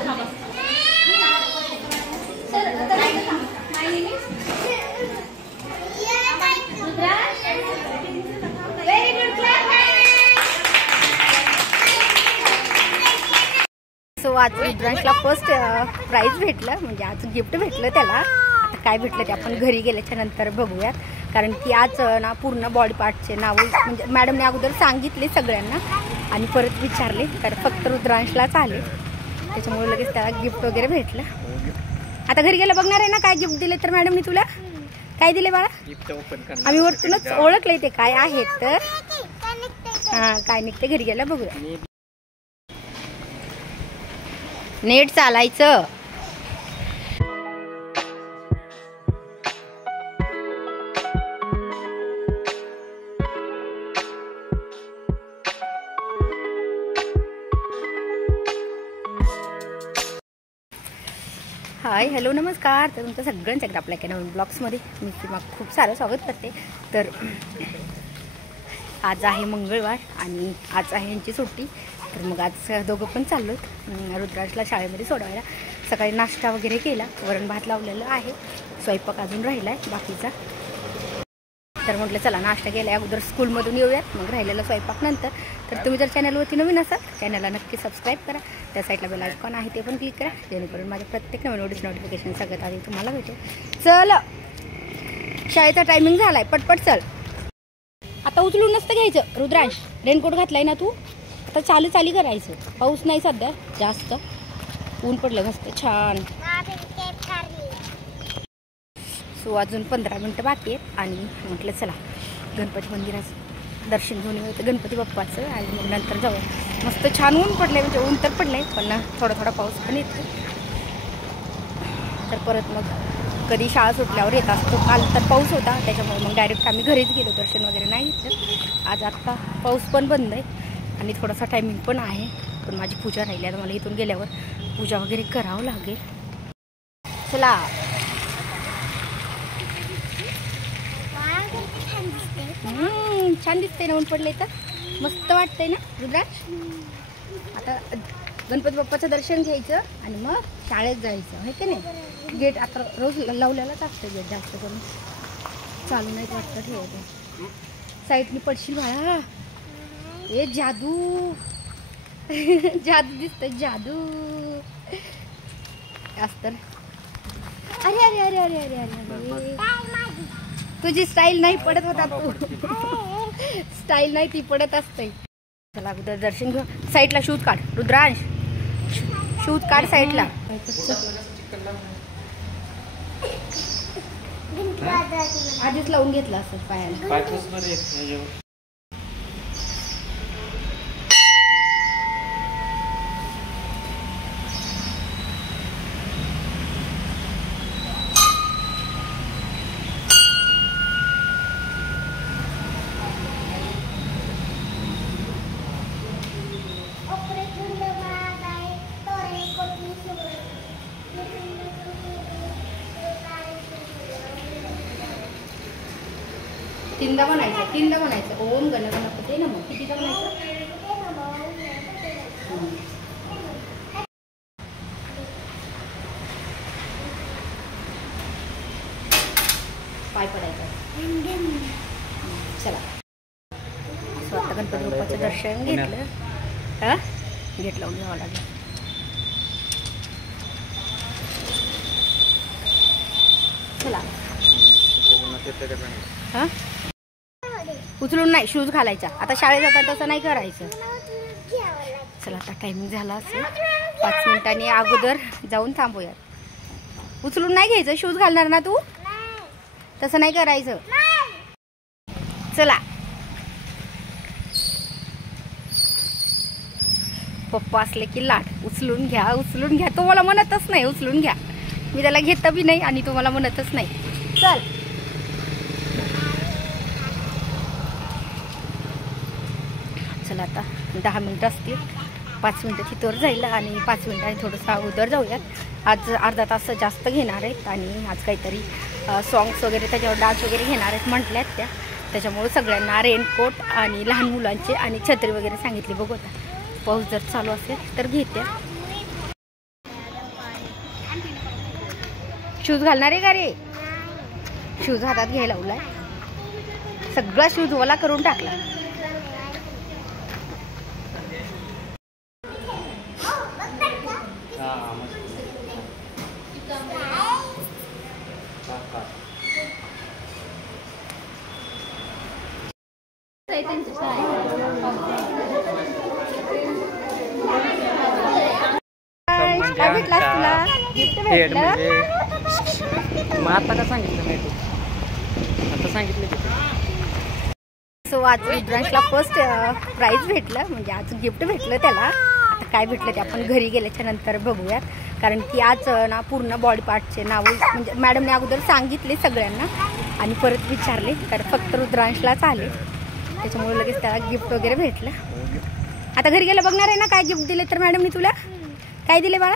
So आज रुद्रांशला first price भेटलं, म्हणजे आज गिफ्ट भेटलं त्याला. आता काय भेटलं ते आपण घरी गेल्याच्या नंतर बघूयात, कारण की आज ना पूर्ण बॉडी पार्टचे नाव म्हणजे मॅडमने अगोदर सांगितले सगळ्यांना आणि परत विचारले, तर फक्त रुद्रांशलाच आले, त्याच्यामुळे लगेच त्याला गिफ्ट वगैरे भेटलं. आता घरी गेलं बघणार आहे ना काय गिफ्ट दिले तर मॅडमने तुला काय दिले बाळा? आम्ही वरतूनच ओळखले ते काय आहे तर. हा काय निघते घरी गेलं बघूया. नेट चालायचं. हाय हॅलो नमस्कार. तर तुमचं सगळ्यांचं एकदा आपल्या एका नवीन ब्लॉग्समध्ये मी सीमा खूप सारं स्वागत करते. तर आज आहे मंगळवार आणि आज आहे यांची सुट्टी, तर मग आज दोघं पण चाललो रुद्रांशला शाळेमध्ये सोडवायला. सकाळी नाश्ता वगैरे केला, वरण भात लावलेलं आहे, स्वयंपाक अजून राहिला आहे बाकीचा. तर म्हटलं चला नाश्ता केला अगोदर स्कूलमधून येऊयात, मग राहिलेला स्वयंपाक नंतर. तर तुम्ही जर चॅनलवरती नवीन असाल चॅनलला नक्की सबस्क्राईब करा, त्या साईडला बेल आयकॉन आहे ते पण क्लिक करा, जेणेकरून माझ्या प्रत्येक नवीन नोटिफिकेशन सगळ्यात आधी तुम्हाला भेटेल. चल शाळेचा टायमिंग झालाय, पटपट चल. आता उचलून नसतं घ्यायचं रुद्रांश, रेनकोट घातलाय ना तू, आता चाली करायचं. पाऊस नाही सध्या जास्त, ऊन पडलं मस्त छान. सो अजून 15 मिनटं बाकी आहेत आणि म्हटलं चला गणपती मंदिराचं दर्शन घेऊन येऊ गणपती बाप्पाचं, आणि मग नंतर जाऊ. मस्त छान ऊन पडलंय, म्हणजे ऊन तर पडलंय पण थोडा थोडा पाऊस पण येतो. तर परत मग कधी शाळा सुटल्यावर येत असतो. काल तर पाऊस होता त्याच्यामुळे मग डायरेक्ट आम्ही घरीच गेलो, दर्शन वगैरे नाही घेतलं. आज आत्ता पाऊस पण बंद आहे आणि थोडासा टायमिंग पण आहे, पण माझी पूजा राहिली. आता मला इथून गेल्यावर पूजा वगैरे करावं लागेल. चला छान दिसतंय ना, ऊन पडलंय तर मस्त वाटतंय ना रुद्रांश. आता गणपती बाप्पाचं दर्शन घ्यायचं आणि मग शाळेत जायचं आहे की नाही. गेट आता रोज लावलेलाच असतं गेट, जास्त करून चालू नाहीत वाटतं ठेवते. साईडनी पडशील बाळा. ए जादू जादू दिसतंय, जादू असतं. अरे अरे अरे अरे अरे अरे तुझी स्टाईल नाही पडत होता, तू स्टाईल नाही ती पडत असते. चला अगोदर दर्शन घेऊ. साईडला शूज काढ रुद्रांश, शूज काढ साईडला. आधीच लावून घेतला असं पायाला. तीनदा म्हणायचं ओम गण गणपती नमो. कितीदा म्हणायचं? पाय पडायचं. चला असं आता गणपती बाप्पाचं दर्शन घेतलं. हा गेट लावून घ्यावं लागेल. चला हा उचलून नाही, शूज घालायचा. आता शाळेत जाता तसं नाही करायचं. चला आता टायमिंग झाला असेल, 5 मिनिटांनी अगोदर जाऊन थांबूयात. उचलून नाही घ्यायचं, शूज घालणार ना तू, तसं नाही करायचं. चला पप्पा असले की लाट, उचलून घ्या उचलून घ्या. तो मला म्हणतच नाही उचलून घ्या, मी त्याला घेत बी नाही आणि तो मला म्हणतच नाही. चल चला आता 10 मिनिटं असतील, 5 मिनिटं तिथवर जाईल आणि 5 मिनिटांनी थोडंसं अगोदर जाऊयात. आज अर्धा तास जास्त घेणार आहेत आणि आज काहीतरी सॉंग्स वगैरे त्याच्यावर डान्स वगैरे घेणार आहेत म्हटल्यात त्या, त्याच्यामुळे सगळ्यांना रेनकोट आणि लहान मुलांचे आणि छत्री वगैरे सांगितली. बघू आता पाऊस जर चालू असेल तर घेते. शूज घालणार आहे का रे? शूज हातात घ्यायला लावलाय. सगळा शूज ओला करून टाकला. काय भेटलास तुला? गिफ्ट भेटलं. मग आता का सांगितलं नाही तू? आता सांगितलं की. सो आज रुद्रांशला फर्स्ट प्राइज भेटलं, म्हणजे आज गिफ्ट भेटलं त्याला. आता काय भेटलं ते आपण घरी गेल्याच्या नंतर बघूयात. कारण की आज ना पूर्ण बॉडी पार्टचे नाव म्हणजे मॅडमने अगोदर सांगितले सगळ्यांना आणि परत विचारले, तर फक्त रुद्रांशलाच आले. त्याच्यामुळे लगेच त्याला गिफ्ट वगैरे भेटलं. आता घरी गेलं बघणार आहे ना काय गिफ्ट दिले तर मॅडमने तुला. काय दिले बाळा?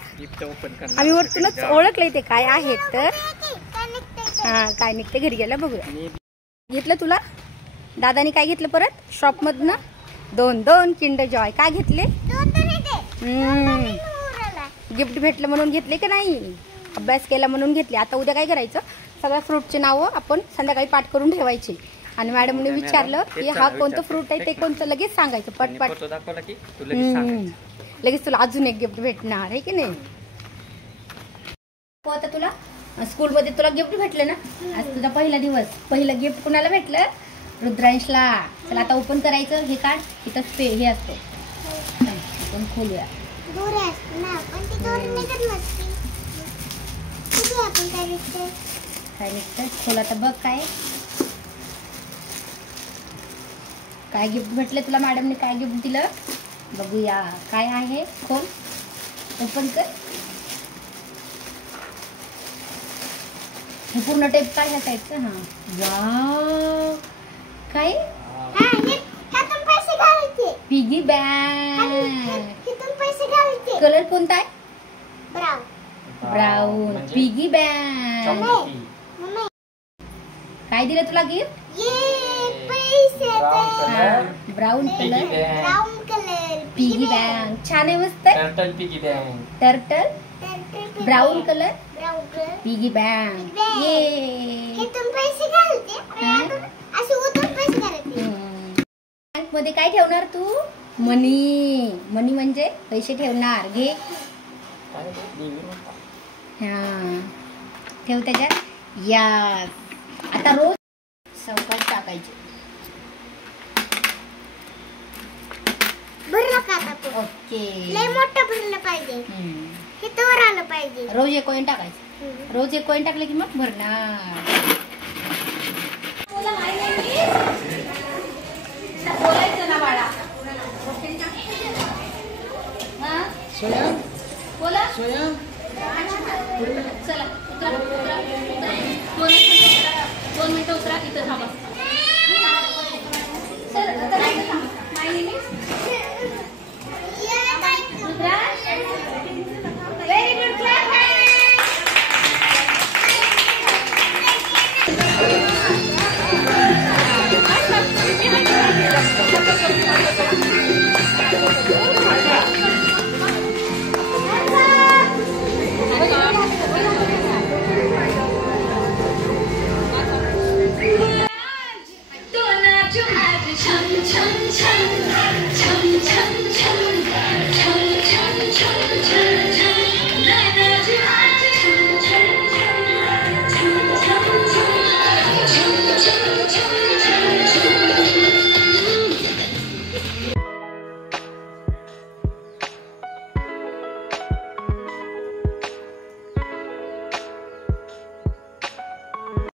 आम्ही वरतूनच ओळखलंय ते काय आहेत तर. हा काय निघते घरी गेलं बघूया. घेतलं तुला दादानी काय घेतलं परत शॉप मधनं? 2 किंडर जॉय. काय घेतले? गिफ्ट भेटलं म्हणून घेतले की नाही? अभ्यास केला म्हणून घेतले. आता उद्या काय करायचं, सगळ्या फ्रूटचे नावं आपण संध्याकाळी पाठ करून ठेवायचे आणि मॅडमने विचारलं की हा कोणतं फ्रूट आहे ते कोणतं लगेच सांगायचं पटपट. लगेच तुला अजून एक गिफ्ट भेटणार आहे की नाही. हो आता तुला स्कूलमध्ये तुला गिफ्ट भेटलं ना. आज तुझा पहिला दिवस. पहिलं गिफ्ट कुणाला भेटलं? रुद्रांशला. चला आता ओपन करायचं. हे काढ, इथं हे असतो आपण खोलूया. काय निघतं खोला तर बघ. काय गिफ्ट भेटलं तुला? मॅडमने काय गिफ्ट दिलं बघूया. काय आहे? खोल, ओपन कर. हे पूर्ण टेप काय घासायचं? हा वाव. काय? Piggy bank. कलर कोणता आहे? ब्राऊन. Piggy bank. काय दिलं तुला gift? Brown colour. Piggy bank. छान आहे मस्त. Turtle. Brown colour. Piggy bank. ये बँक मध्ये काय ठेवणार तू? मनी. मनी म्हणजे पैसे ठेवणार. घे. हा ठेव त्याच्यात. यस. आता रोज चौकात टाकायचे. ओके. लय मोठं भरलं पाहिजे. हे तर आलं पाहिजे. रोज एक कॉइन टाकायचं. रोज एक कॉइन टाकले की मग भरणार. बोलायचं ना बाळा. बोला. चला उतरा. 2 मिनिटं उतरा. इथं थांबा. Very good.